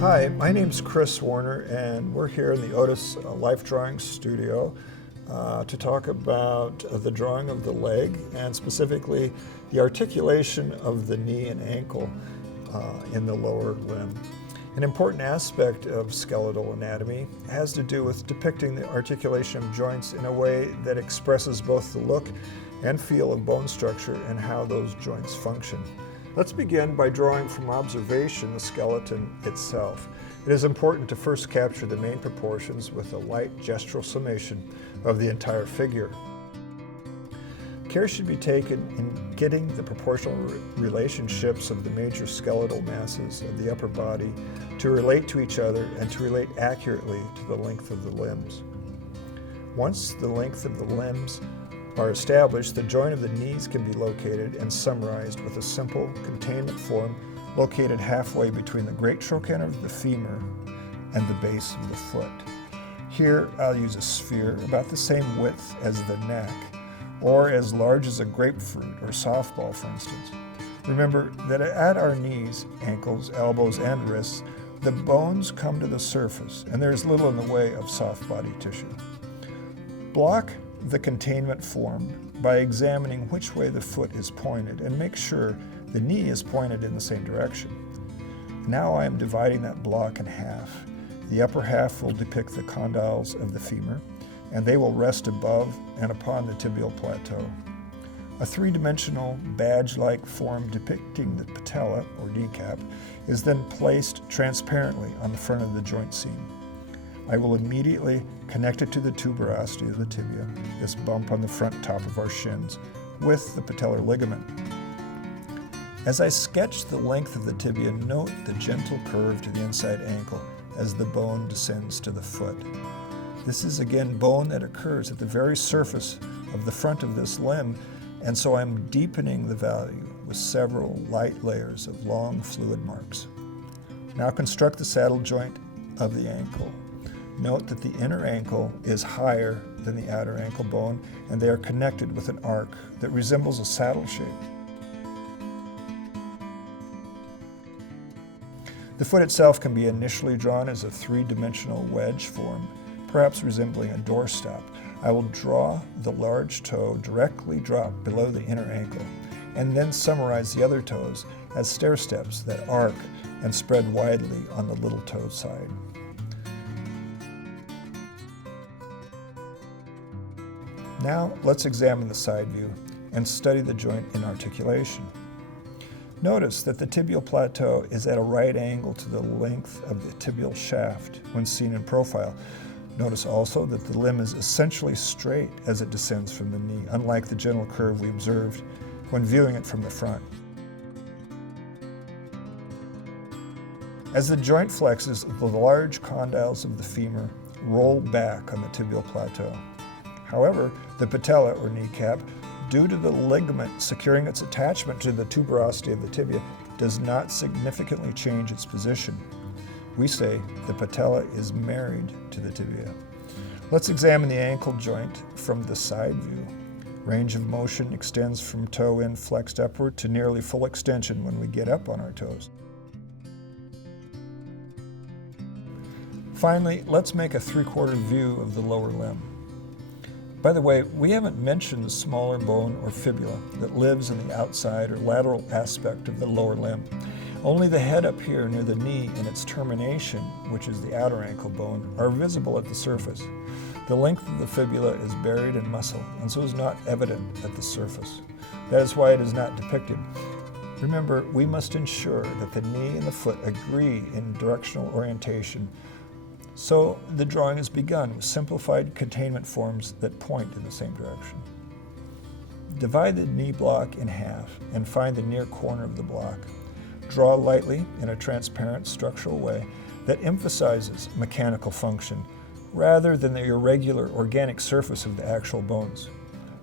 Hi, my name's Chris Warner, and we're here in the Otis Life Drawing Studio to talk about the drawing of the leg, and specifically the articulation of the knee and ankle in the lower limb. An important aspect of skeletal anatomy has to do with depicting the articulation of joints in a way that expresses both the look and feel of bone structure and how those joints function. Let's begin by drawing from observation the skeleton itself. It is important to first capture the main proportions with a light gestural summation of the entire figure. Care should be taken in getting the proportional relationships of the major skeletal masses of the upper body to relate to each other and to relate accurately to the length of the limbs. Once the length of the limbs are established, the joint of the knees can be located and summarized with a simple containment form located halfway between the great trochanter of the femur and the base of the foot. Here I'll use a sphere about the same width as the neck, or as large as a grapefruit or softball, for instance. Remember that at our knees, ankles, elbows, and wrists, the bones come to the surface, and there is little in the way of soft body tissue. Block the containment form by examining which way the foot is pointed and make sure the knee is pointed in the same direction. Now I am dividing that block in half. The upper half will depict the condyles of the femur, and they will rest above and upon the tibial plateau. A three-dimensional badge-like form depicting the patella or kneecap is then placed transparently on the front of the joint seam. I will immediately connect it to the tuberosity of the tibia, this bump on the front top of our shins, with the patellar ligament. As I sketch the length of the tibia, note the gentle curve to the inside ankle as the bone descends to the foot. This is again bone that occurs at the very surface of the front of this limb, and so I'm deepening the value with several light layers of long fluid marks. Now construct the saddle joint of the ankle. Note that the inner ankle is higher than the outer ankle bone, and they are connected with an arc that resembles a saddle shape. The foot itself can be initially drawn as a three-dimensional wedge form, perhaps resembling a doorstop. I will draw the large toe directly drop below the inner ankle, and then summarize the other toes as stair steps that arc and spread widely on the little toe side. Now let's examine the side view and study the joint in articulation. Notice that the tibial plateau is at a right angle to the length of the tibial shaft when seen in profile. Notice also that the limb is essentially straight as it descends from the knee, unlike the gentle curve we observed when viewing it from the front. As the joint flexes, the large condyles of the femur roll back on the tibial plateau. However, the patella or kneecap, due to the ligament securing its attachment to the tuberosity of the tibia, does not significantly change its position. We say the patella is married to the tibia. Let's examine the ankle joint from the side view. Range of motion extends from toe in flexed upward to nearly full extension when we get up on our toes. Finally, let's make a three-quarter view of the lower limb. By the way, we haven't mentioned the smaller bone or fibula that lives in the outside or lateral aspect of the lower limb. Only the head up here near the knee and its termination, which is the outer ankle bone, are visible at the surface. The length of the fibula is buried in muscle and so is not evident at the surface. That is why it is not depicted. Remember, we must ensure that the knee and the foot agree in directional orientation. So the drawing is begun with simplified containment forms that point in the same direction. Divide the knee block in half and find the near corner of the block. Draw lightly in a transparent structural way that emphasizes mechanical function rather than the irregular organic surface of the actual bones.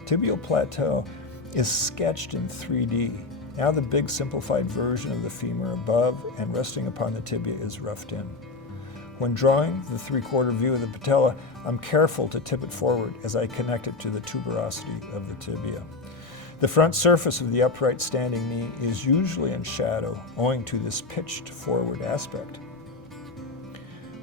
Tibial plateau is sketched in 3D. Now the big simplified version of the femur above and resting upon the tibia is roughed in. When drawing the three-quarter view of the patella, I'm careful to tip it forward as I connect it to the tuberosity of the tibia. The front surface of the upright standing knee is usually in shadow owing to this pitched forward aspect.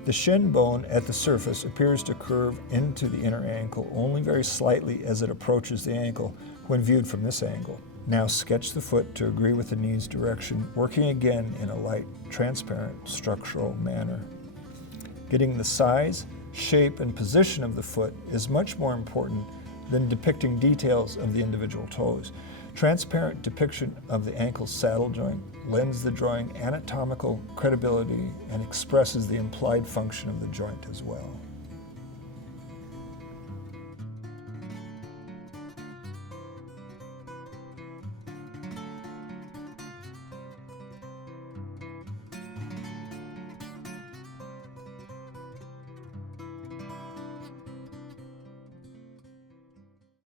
The shin bone at the surface appears to curve into the inner ankle only very slightly as it approaches the ankle when viewed from this angle. Now sketch the foot to agree with the knee's direction, working again in a light, transparent, structural manner. Getting the size, shape, and position of the foot is much more important than depicting details of the individual toes. Transparent depiction of the ankle saddle joint lends the drawing anatomical credibility and expresses the implied function of the joint as well.